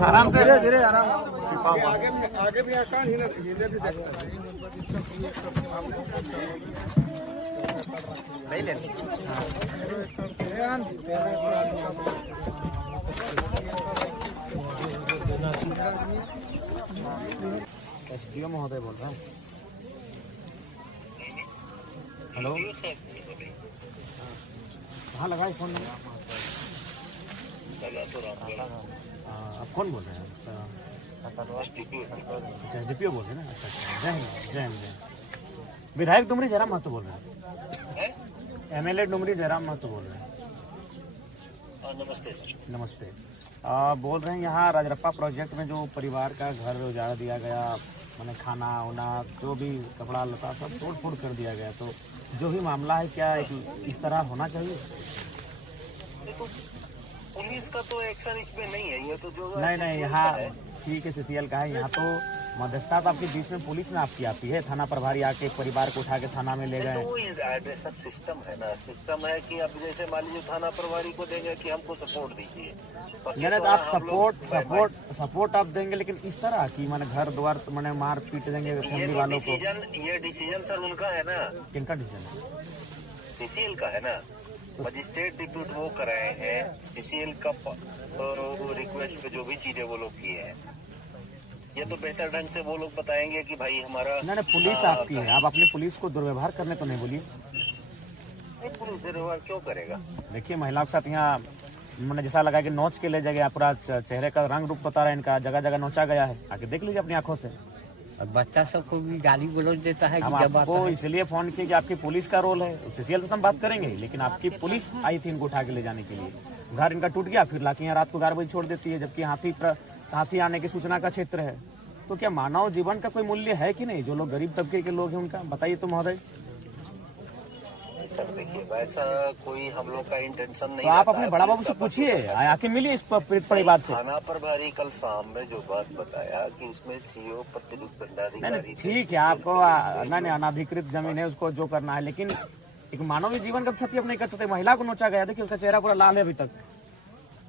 आराम से, धीरे धीरे आराम। आगे भी आसान ही ना, इधर भी नहीं ले एसडीओ महोदय बोल रहा हूँ। हेलो, कहाँ लगा है फोन नंबर? आप कौन बोल रहे हैं? अच्छा एसडीपीओ बोल रहे हैं ना। अच्छा जय हिंद जय हिंद। विधायक डुमरी जयराम महतो बोल रहे हैं। एमएलए डुमरी जयराम महतो बोल रहे हैं। नमस्ते सर। नमस्ते। बोल रहे हैं यहाँ राजरप्पा प्रोजेक्ट में जो परिवार का घर उजाड़ दिया गया, मैंने खाना वाना जो भी कपड़ा लता सब तोड़ फोड़ कर दिया गया, तो जो भी मामला है क्या इस तरह होना चाहिए? देखो पुलिस का तो एक्शन इसमें नहीं है, ये तो जो नहीं यहाँ ठीक है सीसीएल का है। यहाँ तो मध्यस्थता आपके बीच में पुलिस ने आपकी आती है, थाना प्रभारी आके एक परिवार को उठा के थाना में ले गए। तो वही सब सिस्टम है ना, सिस्टम है कि अब जैसे मान लीजिए थाना प्रभारी को देंगे कि हमको सपोर्ट दीजिए, नहीं तो आप सपोर्ट आप देंगे, लेकिन इस तरह की माने घर द्वार मैंने मार पीट देंगे फैमिली वालों को। ये डिसीजन सर उनका है ना। किनका डिसीजन? सीसीएल का है ना। मजिस्ट्रेट डिप्यूट वो कराए हैं सीसीएल का, वो रिक्वेस्ट पे जो भी चीजें वो लोग किए हैं, ये तो बेहतर ढंग से वो लोग बताएंगे कि भाई हमारा नहीं पुलिस आपकी है, आप अपनी पुलिस को दुर्व्यवहार करने तो नहीं बोलिए। पुलिस दुर्व्यवहार क्यों करेगा? देखिए महिलाओं के साथ यहाँ मैंने जैसा लगा कि नोच के ले जाएगा, पूरा चेहरे का रंग रूप बता रहा है इनका, जगह जगह नोचा गया है, आके देख लीजिए अपनी आंखों से। और बच्चा सबको भी गाली गलौज देता है। हम आपको इसलिए फोन किए कि आपकी पुलिस का रोल है, सीसीएल से हम बात करेंगे, लेकिन आपकी पुलिस आई थी इनको उठा के ले जाने के लिए। घर इनका टूट गया, फिर लाके यहाँ रात को 11 बजे छोड़ देती है, जबकि हाथी आने की सूचना का क्षेत्र है। तो क्या मानव जीवन का कोई मूल्य है कि नहीं? जो लोग गरीब तबके के लोग हैं उनका बताइए तो महोदय। सर देखिए वैसा कोई हम लोग का इंटेंशन नहीं। तो आप अपने बड़ा बाबू से पूछिए, आके मिलिए इस परिवार से। थाना प्रभारी कल शाम में जो बात बताया कि उसमें सीओ प्रतिनियुक्त दंडाधिकारी, ठीक है आपको नहीं अनाधिकृत जमीन है, उसको जो करना है, लेकिन एक मानवीय जीवन का क्षति आप नहीं कर सकते। महिला को नोचा गया, देखिए उसका चेहरा पूरा लाल है अभी तक।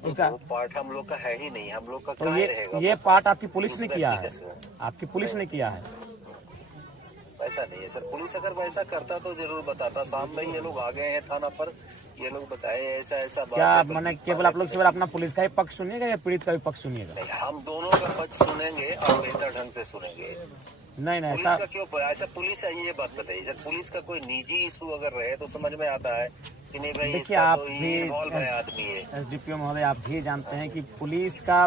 उसका वो पार्ट हम लोग का है ही नहीं, हम लोग का तो ये पार्ट आपकी पुलिस ने किया है, आपकी पुलिस ने किया है। ऐसा नहीं है सर, पुलिस अगर वैसा करता तो जरूर बताता। शाम में ये लोग आ गए हैं थाना पर, ये लोग बताए ऐसा ऐसा बात। क्या मैंने केवल आप लोग केवल अपना पुलिस का ही पक्ष सुनिएगा या पीड़ित का भी पक्ष सुनिएगा? हम दोनों का पक्ष सुनेंगे और बेहतर ढंग से सुनेंगे। नहीं पुलिस का क्यों ऐसा? पुलिस है ये बात बताइए सर, पुलिस का कोई निजी इशू अगर रहे तो समझ में आता है कि नहीं भाई। देखिए आप भी आदमी है एसडीपीओ महोदय, आप भी जानते हैं कि पुलिस का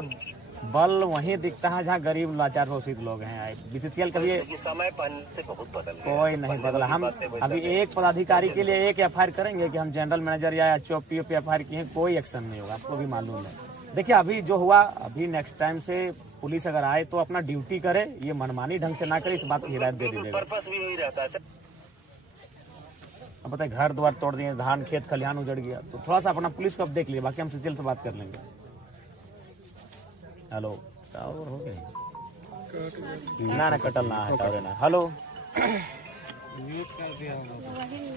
बल वहीं दिखता है जहाँ गरीब लाचार शोषित लोग हैं। बीसीसीएल का भी समय पहले से बहुत बदल गया, कोई नहीं बदला। हम अभी एक पदाधिकारी के लिए एक एफआईआर करेंगे कि हम जनरल मैनेजर या एचओपी पे एफआईआर किए, कोई एक्शन नहीं होगा, आपको भी मालूम है। देखिए अभी जो हुआ, अभी नेक्स्ट टाइम से पुलिस अगर आए तो अपना ड्यूटी करे, ये मनमानी ढंग से ना करे, इस बात की हिदायत दे दीजिएगा। पर्पस भी वही रहता है सर। अब बताए घर द्वार तोड़ दिए, धान खेत खलिहान उजड़ गया, तो थोड़ा सा अपना पुलिस को अब देख लिए, बाकी हम सीसीएल से बात कर लेंगे। हेलो टावर हो गए ना कटल ना है टावर ना। हेलो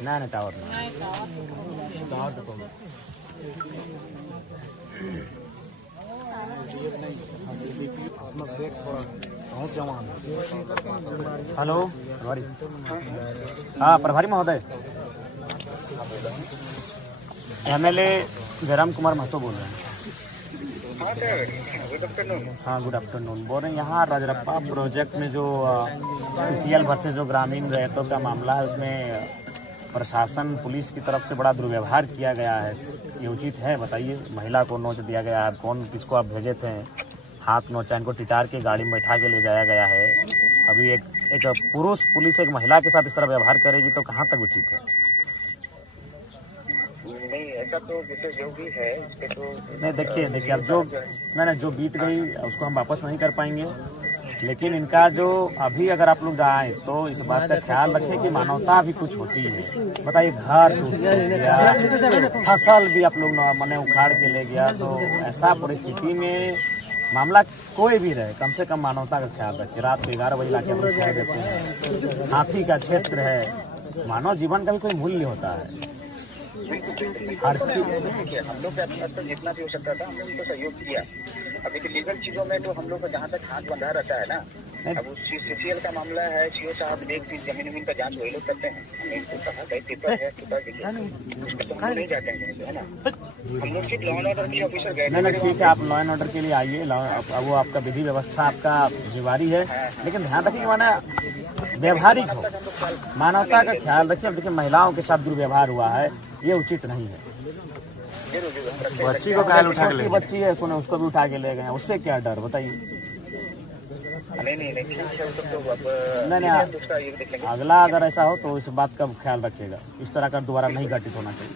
ना टावर हेलो प्रभारी, हाँ प्रभारी महोदय, एमएलए जयराम कुमार महतो बोल रहे हैं। हाँ गुड आफ्टरनून। बोल रहे हैं यहाँ राजरप्पा प्रोजेक्ट में जो सीसीएल वर्सेस जो ग्रामीण रैयतों का मामला है, उसमें प्रशासन पुलिस की तरफ से बड़ा दुर्व्यवहार किया गया है, ये उचित है? बताइए। महिला को नोच दिया गया है, कौन किसको आप भेजे थे, हाथ नोचा, इनको टिटार के गाड़ी में बैठा के ले जाया गया है। अभी एक पुरुष पुलिस एक महिला के साथ इस तरह व्यवहार करेगी तो कहाँ तक उचित है? नहीं ऐसा तो जैसे जो भी है तो नहीं देखिए अब जो मैंने जो बीत गई उसको हम वापस नहीं कर पाएंगे, लेकिन इनका जो अभी अगर आप लोग जाएं तो इस बात का ख्याल रखें कि मानवता भी कुछ होती है। बताइए, घर टूट गया, फसल भी आप लोग मैंने उखाड़ के ले गया, तो ऐसा परिस्थिति में मामला कोई भी रहे, कम से कम मानवता का ख्याल रखें। रात को 11 बजे लाके हम लोग छोड़ देते हैं, हाथी का क्षेत्र है, मानव जीवन का भी कोई मूल्य होता है। हर चीज देखिए, हम लोग अपने हद तक जितना भी हो सकता था हमने उनको सहयोग किया। अब देखिए, लीगल चीजों में तो हम लोग का जहाँ तक हाथ बंधा रहता है ना, अब उस सीसीएल का मामला है, सीओ साहब एक चीज जमीन का जांच वही लोग करते हैं। हमने इनको कहा भाई पेपर है, पेपर देखिए, हम लोग नहीं जाते हैं, है ना। हम लोग सिर्फ लॉ एंड ऑर्डर के ऑफिसर गए। नहीं, ठीक है, आप लॉ एंड ऑर्डर के लिए आइए, अब वो आपका विधि व्यवस्था आपका जिम्मेवारी है, लेकिन ध्यान रखिए माना व्यवहारिक हो, मानवता का ख्याल रखिए। अब देखिए, महिलाओं के साथ दुर्व्यवहार हुआ है, ये उचित नहीं है। बच्ची को कायल उठा के ले, बच्ची है उसको भी उठा के ले गए, उससे क्या डर बताइए। नहीं, अगला अगर ऐसा हो तो इस बात का ख्याल रखिएगा, इस तरह का दोबारा नहीं घटित होना चाहिए।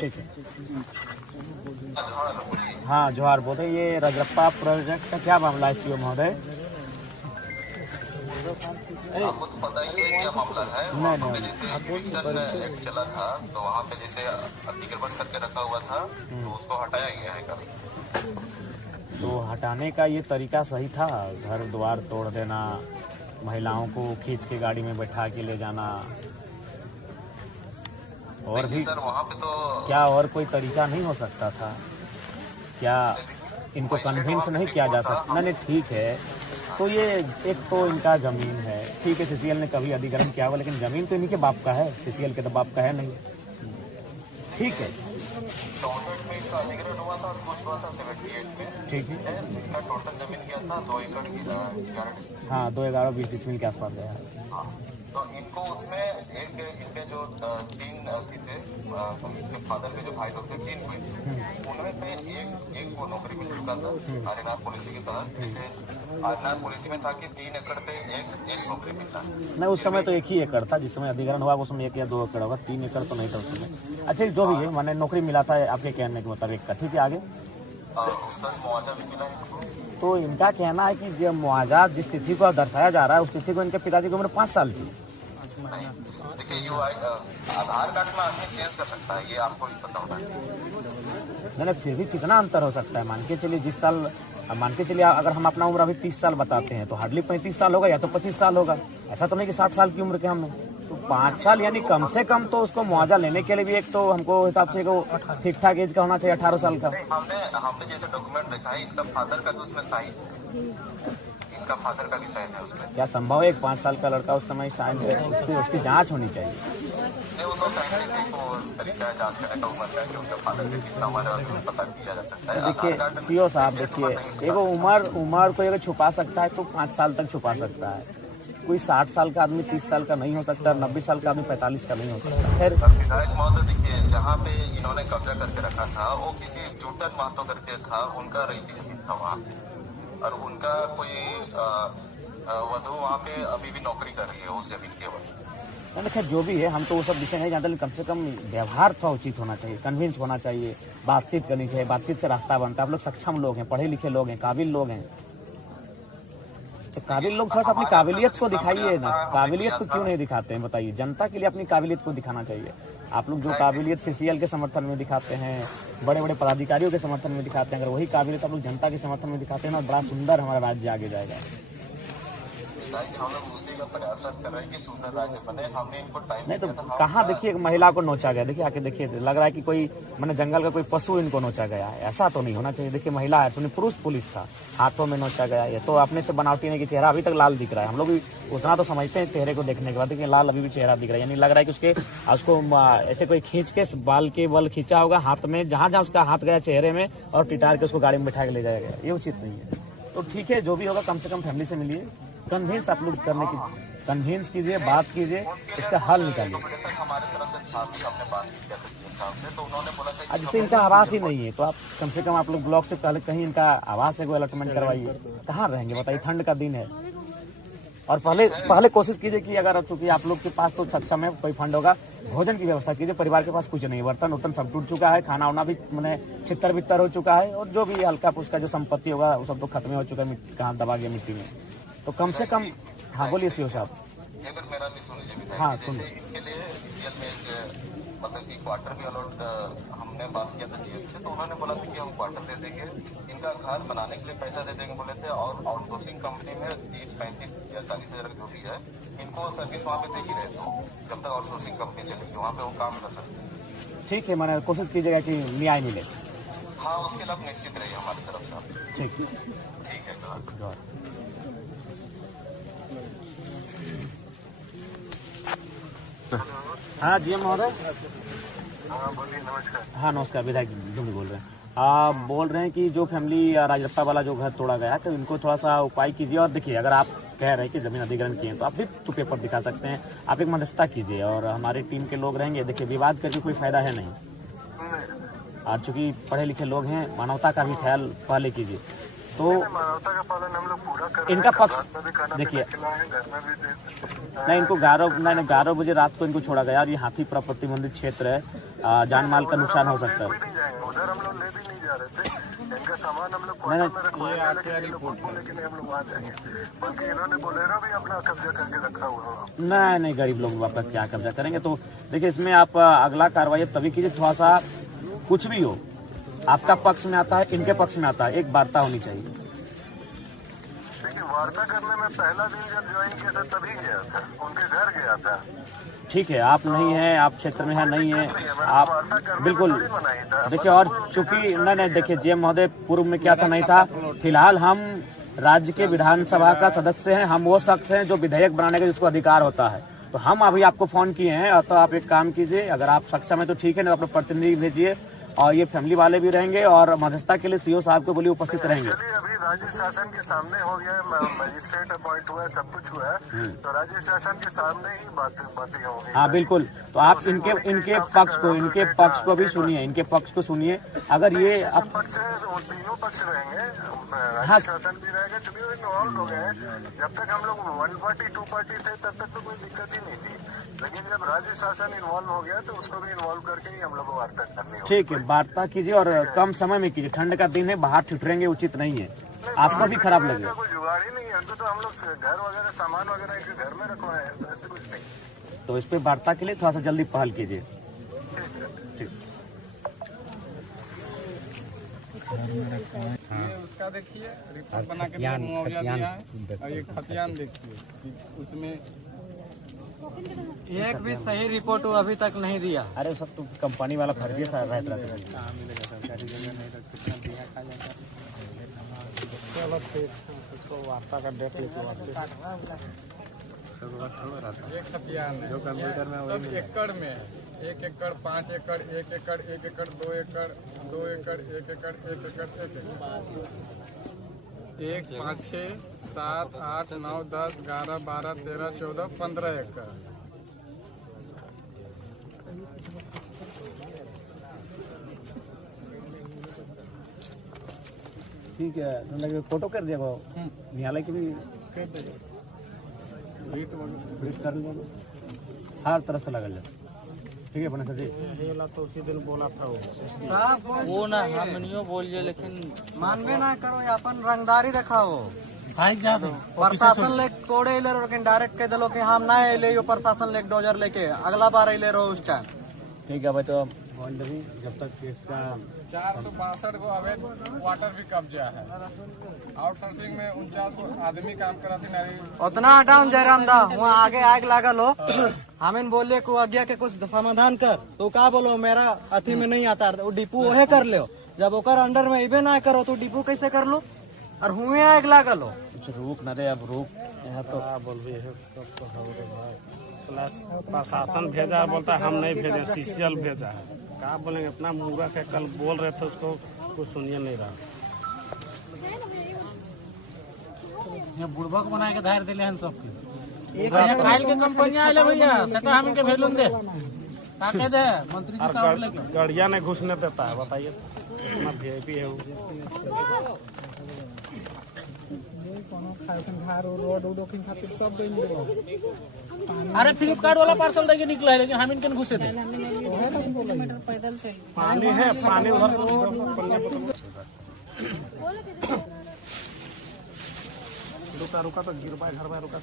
ठीक है। हाँ, जोहार बोले, ये रजरप्पा प्रोजेक्ट का क्या मामला है सीओ महोदय? आपको तो पता ही है क्या मामला है। वहाँ पे जैसे एक्ट चला था, तो वहाँ पे जैसे अतिक्रमण करके रखा हुआ था, तो उसको हटाया गया है कल। तो हटाने का ये तरीका सही था? घर द्वार तोड़ देना, महिलाओं को खींच के गाड़ी में बैठा के ले जाना, और भी सर वहाँ पे तो क्या और कोई तरीका नहीं हो सकता था क्या? इनको कन्विंस नहीं किया जा सकता? नहीं, ठीक है, तो ये एक तो इनका जमीन है, ठीक है, सीसीएल ने कभी अधिग्रहण किया हुआ, लेकिन जमीन तो इन्हीं के बाप का है, सीसीएल के तो बाप का है नहीं। ठीक है, 64 में इसका अधिग्रहण हुआ था और कुछ हुआ था 78 में। ठीक है, इसका टोटल जमीन क्या था, 2 एकड़ की 11। हाँ, 2-11-20 डिसमिल के आसपास है। हाँ, तो इनको उसमें एक इनके जो 3 अथी थे, इनके फादर के जो भाई लोग थे, 3 हुए, उनमें से एक को नौकरी मिल चुका था आर्यनाथ पॉलिसी के तहत। जैसे आर्यनाथ पॉलिसी में था कि 3 एकड़ पे एक नौकरी मिलता। नहीं, उस समय तो 1 ही एकड़ था, जिस समय अधिग्रहण हुआ उस समय 1 या 2 एकड़ होगा, 3 एकड़ तो नहीं था उस समय। अच्छा, जो भी है, मैंने नौकरी मिला था आपके कहने के मुताबिक का, ठीक है, आगे उसका मुआवजा भी मिला इनको। तो इनका कहना है कि जो मुआवजा जिस तिथि को दर्शाया जा रहा है, उस तिथि को इनके पिताजी की उम्र 5 साल की। नहीं, देखिए, आधार कार्ड में आदमी चेंज कर सकता है, ये आपको भी पता होना है। नहीं, फिर भी कितना अंतर हो सकता है? मान के चलिए जिस साल, मान के चलिए अगर हम अपना उम्र अभी 30 साल बताते हैं, तो हार्डली 35 साल होगा या तो 25 साल होगा। ऐसा तो नहीं कि 60 साल की उम्र के हम, तो 5 साल यानी कम से कम तो उसको मुआवजा लेने के लिए भी एक तो हमको हिसाब से ठीक ठाक एज का होना चाहिए, 18 साल का। हमने जैसे डॉक्यूमेंट देखा है, इनका फादर का तो उसमें साइन, इनका फादर का भी साइन है उसमें। क्या संभव है 5 साल का लड़का उस समय साइन है? उसकी जांच होनी चाहिए। नहीं, वो तो साइंटिफिक तरीका है जांच करने का, उम्र का कि उनका फादर का कितना उम्र है पता किया जा सकता है। देखिए सीओ साहब, देखिए, देखो उम्र को अगर छुपा सकता है तो 5 साल तक छुपा सकता है। कोई 60 साल का आदमी 30 साल का नहीं हो सकता, 90 साल का आदमी 45 का नहीं हो सकता। खैर, विधायक महोदय, देखिए, जहाँ पे इन्होंने कब्जा करके रखा था, वो किसी जूटन महतो करके था, उनका रईती जमीन था वहाँ पे, और उनका कोई वधु वहाँ पे अभी भी नौकरी कर रही है उस जमीन के ऊपर। खैर जो भी है, हम तो वो सब विषय नहीं जानते, लेकिन कम से कम व्यवहार थोड़ा उचित होना चाहिए, कन्विंस होना चाहिए, बातचीत करनी चाहिए, बातचीत से रास्ता बनता है। आप लोग सक्षम लोग हैं, पढ़े लिखे लोग हैं, काबिल लोग हैं, तो काबिल लोग थोड़ा सा अपनी काबिलियत को दिखाइए ना। काबिलियत को क्यों नहीं दिखाते हैं बताइए? जनता के लिए अपनी काबिलियत को दिखाना चाहिए। आप लोग जो काबिलियत सीसीएल के समर्थन में दिखाते हैं, बड़े बड़े पदाधिकारियों के समर्थन में दिखाते हैं, अगर वही काबिलियत आप लोग जनता के समर्थन में दिखाते हैं ना, बड़ा सुंदर हमारा राज्य आगे जाएगा। हम लोग उसी का प्रयास कर रहे हैं कि सुंदर राज्य बने। हमने इनको टाइम नहीं तो कहाँ देखिए एक महिला को नोचा गया, देखिए आके देखिए, लग रहा है कि कोई मैंने जंगल का कोई पशु इनको नोचा गया है। ऐसा तो नहीं होना चाहिए। देखिए महिला है, तो पुरुष पुलिस था, हाथों में नोचा गया। ये तो अपने से बनावटी नहीं कि चेहरा अभी तक लाल दिख रहा है। हम लोग भी उतना तो समझते हैं चेहरे को देखने के बाद, देखिए लाल अभी भी चेहरा दिख रहा है, यानी लग रहा है कि उसको ऐसे कोई खींच के बाल के बल खींचा होगा हाथ में, जहां जहां उसका हाथ गया चेहरे में, और टिटार के उसको गाड़ी में बैठा के ले जाया गया। ये उचित नहीं है। तो ठीक है, जो भी होगा कम से कम फैमिली से मिलिए, कन्विंस आप लोग करने की कन्विंस कीजिए, बात कीजिए, इसका हल निकालिए। हमारे तरफ से हमने बात की तो उन्होंने बोला था जैसे इनका आवास ही नहीं है, तो आप कम से कम आप लोग ब्लॉक से पहले कहीं इनका आवास है, कोई अलॉटमेंट करवाइए। कहाँ रहेंगे बताइए, ठंड का दिन है। और पहले कोशिश कीजिए कि अगर चूंकि आप लोग के पास तो सक्षम है, कोई फंड होगा भोजन की व्यवस्था कीजिए। परिवार के पास कुछ नहीं, बर्तन उर्तन सब टूट चुका है, खाना वाना भी मैंने छितर बितर हो चुका है, और जो भी हल्का फुल्का जो संपत्ति होगा वो सब तो खत्म हो चुका है, कहाँ दबा गया मिट्टी में। तो कम से कम, हाँ बोलिए सीओ साहब। एक बार मेरा भी सुन लीजिए विधायक। हाँ, जैसे इनके लिए सीएल में एक मतलब कि क्वार्टर भी अलॉट हमने बात किया था जीएम से, तो उन्होंने बोला था कि हम क्वार्टर दे देंगे, इनका घर बनाने के लिए पैसा दे देंगे बोले थे, और आउटसोर्सिंग कंपनी में 30, 35 या 40 हजार जो भी है इनको सर्विस वहाँ पे दे ही रहे थे, जब तक आउटसोर्सिंग कंपनी चलेगी वहाँ पे वो काम कर सकते। ठीक है, मैंने कोशिश कीजिएगा कि न्याय मिले। हाँ, उसके लिए आप निश्चित रहिए हमारी तरफ से। ठीक है जवाब। हाँ जीएम महोदय। हाँ बोलिए, नमस्कार। हाँ नमस्कार, विधायक ढूंढी बोल रहे हैं। आप बोल रहे हैं कि जो फैमिली राजरप्पा वाला जो घर तोड़ा गया तो इनको थोड़ा सा उपाय कीजिए। और देखिए, अगर आप कह रहे हैं कि जमीन अधिग्रहण किए हैं तो आप भी तो पेपर दिखा सकते हैं, आप एक मध्यस्थता कीजिए और हमारी टीम के लोग रहेंगे। देखिए, विवाद करके कोई फायदा है नहीं, और चूंकि पढ़े लिखे लोग हैं, मानवता का भी ख्याल पहले कीजिए। तो मानवता का पालन हम लोग पूरा कर रहे हैं। इनका पक्ष देखिए, घर में भी नहीं इनको 11 बजे रात को इनको छोड़ा गया, और ये हाथी प्रतिबंधित क्षेत्र है, जान माल का नुकसान हो सकता है। उधर हम लोग ले भी नहीं जा रहे थे, इनका सामान हम लोग नहीं, लेकिन हम लोग वहाँ जाएंगे, बल्कि इन्होंने बोलेरो भी अपना कब्जा करके रखा हुआ। नहीं, गरीब लोग आपका क्या कब्जा करेंगे। तो देखिए, इसमें आप अगला कार्रवाई तभी कीजिए, थोड़ा सा कुछ भी हो, आपका पक्ष में आता है, इनके पक्ष में आता है, एक वार्ता होनी चाहिए। देखिए, वार्ता करने में पहला दिन जब ज्वाइन किया था तभी गया था, उनके घर गया था। ठीक है, आप नहीं है, आप क्षेत्र में है नहीं है, आप बिल्कुल देखिए। और चूंकि नहीं देखिए जीएम महोदय, पूर्व में क्या था नहीं था, फिलहाल हम राज्य के विधानसभा का सदस्य हैं, हम वो शख्स हैं जो विधेयक बनाने का जिसको अधिकार होता है। तो हम अभी आपको फोन किए हैं, और तो आप एक काम कीजिए, अगर आप सक्षम है तो ठीक है, नहीं तो अपने प्रतिनिधि भेजिए, और ये फैमिली वाले भी रहेंगे, और मध्यस्थता के लिए सीओ साहब को बोलिए उपस्थित रहेंगे। अभी राज्य शासन के सामने हो गया है, मजिस्ट्रेट अपॉइंट हुआ है, सब कुछ हुआ है, तो राज्य शासन के सामने ही बातें होंगी। हाँ बिल्कुल, तो आप इनके पक्ष को भी सुनिए, इनके पक्ष को सुनिए। अगर ये अब पक्ष है, तीनों पक्ष रहेंगे, हाँ, राज्य शासन भी रहेगा, क्योंकि वो इन्वॉल्व हो गए हैं। जब तक हम लोग 1 पार्टी 2 पार्टी थे तब तक तो कोई दिक्कत ही नहीं थी, लेकिन जब राज्य शासन इन्वॉल्व हो गया तो उसको भी इन्वॉल्व करके ही हम लोग को वार्ता करनी होगी। ठीक है, वार्ता कीजिए, और कम समय में कीजिए, ठंड का दिन है, बाहर ठिठुरेंगे उचित नहीं है, आपको भी खराब लगेगा। कोई जुगाड़ ही नहीं है, तो हम लोग घर वगैरह सामान वगैरह इनके घर में रखवाए हैं, ऐसे कुछ नहीं। तो इस पे वार्ता के लिए थोड़ा सा जल्दी पहल कीजिए। ठीक। उसका देखिए, रिपोर्ट बना के मुआवजा दिया है, और ये खतियान देखिए, उसमें एक भी सही रिपोर्ट वो अभी तक नहीं दिया। अरे सब तो कंपनी वाला फर्जी सा रहता है। कहाँ मिलेगा, सरकारी जगह नहीं तो कितना दिया खा जाता है। चलो ठीक, उसको वार्ता का डेट एक खतियान जो कंप्यूटर में सब एकड़ में 1 एकड़, 5 एकड़, 1 एकड़, 1 एकड़, 2 एकड़, 2 एकड़, 1 एकड़, 1 एकड़, 1 5 6 7 8 9 10 11 12 13 14 15 एकड़। ठीक है, फोटो कर दिया न्यायालय की भी कर लीजिए, हर तरफ से लगल जाए। ठीक है बने सर जी, तो उसी दिन बोला था वो ना हम नहीं बोलिए, लेकिन मानबे ना करो, अपन रंगदारी दिखाओ भाई। क्या प्रशासन ले तोड़े ले लेकिन डायरेक्ट कह दिलो कि हम ना ले, प्रशासन ले डोजर लेके अगला बार ले रहो उस टाइम। ठीक है भाई, तो बाउंड्री जब तक इसका 462 को अवैध वाटर भी कब्जा है। आउटसोर्सिंग में 49 आदमी काम कराते नहीं। उतना हटाओ जयराम दा, वहाँ आगे आग लागल हो, हमें बोले को आज्ञा के कुछ समाधान कर, तो क्या बोलो मेरा अथी में नहीं आता, वो डिपू वही कर लो। जब ओकर अंडर में इबे ना करो तो डिपू कैसे कर लो, और हुए आग लागल हो। कुछ रुक न दे, अब रुक यहाँ तो बोल भी है प्रशासन भेजा, बोलता हम नहीं भेजे, सीसीएल भेजा है। क्या बोलेंगे, अपना मूर्ख है, कल बोल रहे थे उसको कुछ सुनिए नहीं रहा। ये बुड़बक बना के धार दिले हैं सबके। खाइल के कंपनी आए भैया, सेटा हम इनके भेजून दे ताके दे मंत्री जी साहब लेके गाड़िया नहीं घुसने देता है। बताइए, इतना वीआईपी है वो। अरे फ्लिपकार्ट वाला पार्सल देके निकला है, लेकिन हम इनके घुसे थे। पानी है, पानी उधर से रुका रुका तो गिर पाए घर में, रुका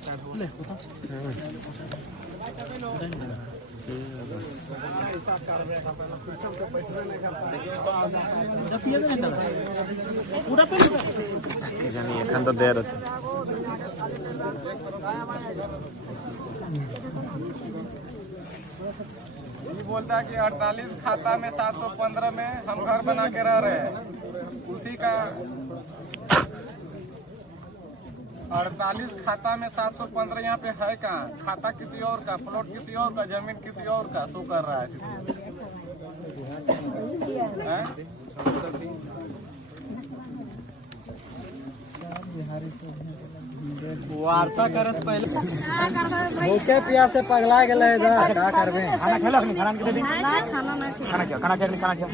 पूरा एखन तो देर ये बोलता है कि 48 खाता में 715 में हम घर बना के रह रहे हैं, उसी का 48 खाता में 715 यहाँ पे है कहाँ? खाता किसी और का, प्लॉट किसी और का, जमीन किसी और का शो कर रहा है किसी वार्ता करत पहले भूखे प्यास से पगला गए इधर क्या करबे। खाना खेला खाना के दे खाना क्या